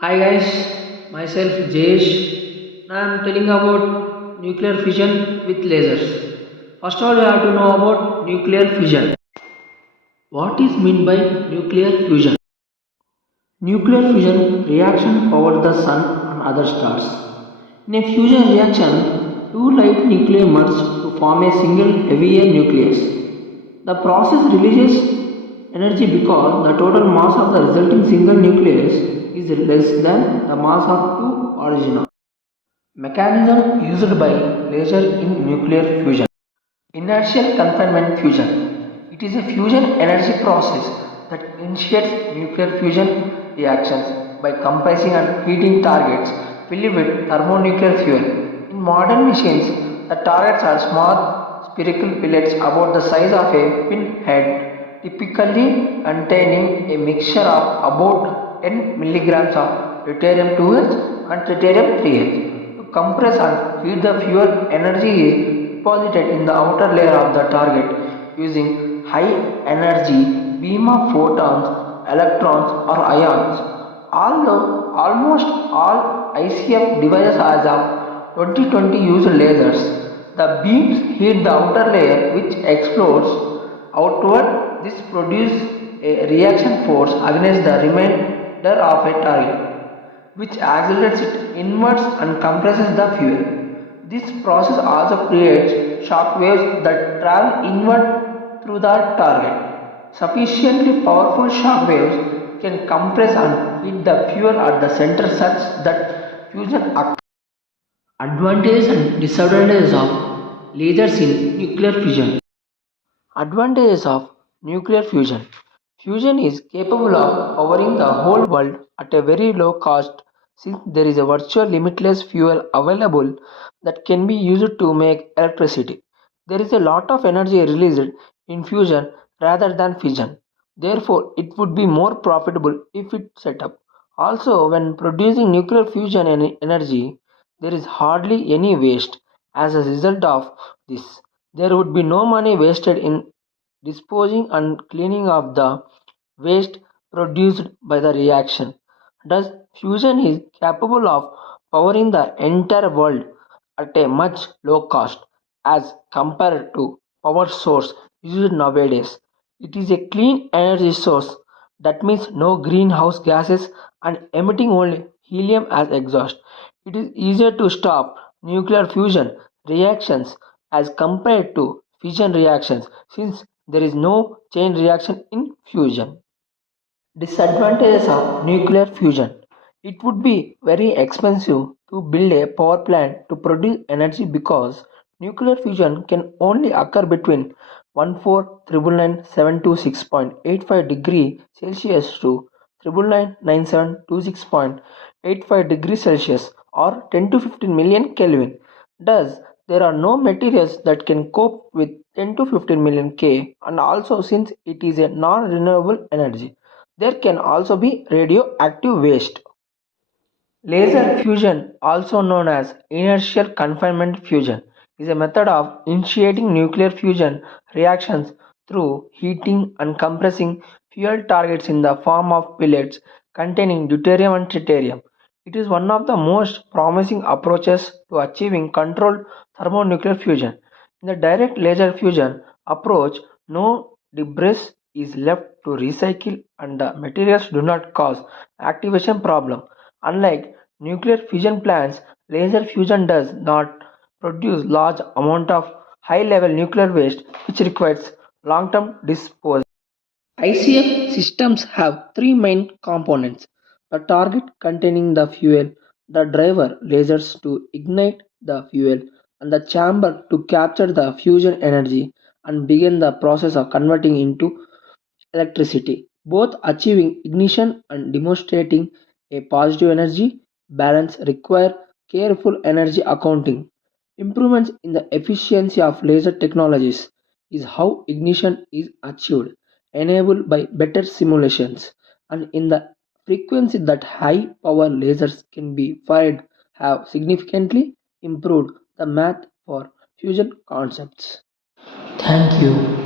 Hi guys, myself Jayesh. Now I am telling about nuclear fission with lasers. First of all, we have to know about nuclear fission. What is meant by nuclear fusion? Nuclear fusion reaction power the sun and other stars. In a fusion reaction, two light nuclei merge to form a single heavier nucleus. The process releases energy because the total mass of the resulting single nucleus is less than the mass of two original. Mechanism used by laser in nuclear fusion. Inertial confinement fusion. It is a fusion energy process that initiates nuclear fusion reactions by compressing and heating targets filled with thermonuclear fuel. In modern machines, the targets are small spherical pellets about the size of a pinhead, typically containing a mixture of about 10 milligrams of deuterium 2H and tritium 3H. To compress and heat the fuel, energy is deposited in the outer layer of the target using high energy beam of photons, electrons or ions. Although almost all ICF devices as of 2020 use lasers, the beams hit the outer layer which explodes outward. This produces a reaction force against the remainder of a target which accelerates it inwards and compresses the fuel. This process also creates shock waves that travel inward through the target. Sufficiently powerful shock waves can compress and hit the fuel at the center such that fusion occurs. Advantages and disadvantages of lasers in nuclear fusion. Advantages of nuclear fusion. Fusion is capable of powering the whole world at a very low cost since there is a virtual limitless fuel available that can be used to make electricity. There is a lot of energy released in fusion rather than fission. Therefore, it would be more profitable if it set up. Also, when producing nuclear fusion energy, there is hardly any waste. As a result of this, there would be no money wasted in disposing and cleaning of the waste produced by the reaction. Thus, fusion is capable of powering the entire world at a much low cost as compared to power source used nowadays. It is a clean energy source that means no greenhouse gases and emitting only helium as exhaust. It is easier to stop nuclear fusion reactions as compared to fission reactions since there is no chain reaction in fusion. Disadvantages of nuclear fusion. It would be very expensive to build a power plant to produce energy because nuclear fusion can only occur between 14,999,726.85 degree Celsius to 999,9726.85 degrees Celsius or 10 to 15 million Kelvin. Thus, there are no materials that can cope with 10 to 15 million K, and also since it is a non-renewable energy there can also be radioactive waste. Laser fusion, also known as inertial confinement fusion, is a method of initiating nuclear fusion reactions through heating and compressing fuel targets in the form of pellets containing deuterium and tritium. It is one of the most promising approaches to achieving controlled thermonuclear fusion. In the direct laser fusion approach, no debris is left to recycle and the materials do not cause activation problem. Unlike nuclear fusion plants, laser fusion does not produce large amount of high-level nuclear waste which requires long-term disposal. ICF systems have three main components: the target containing the fuel, the driver lasers to ignite the fuel, and the chamber to capture the fusion energy and begin the process of converting into electricity, both achieving ignition and demonstrating a positive energy balance require careful energy accounting. Improvements in the efficiency of laser technologies is how ignition is achieved, enabled by better simulations, and in the frequency that high power lasers can be fired have significantly improved the math for fusion concepts. Thank you.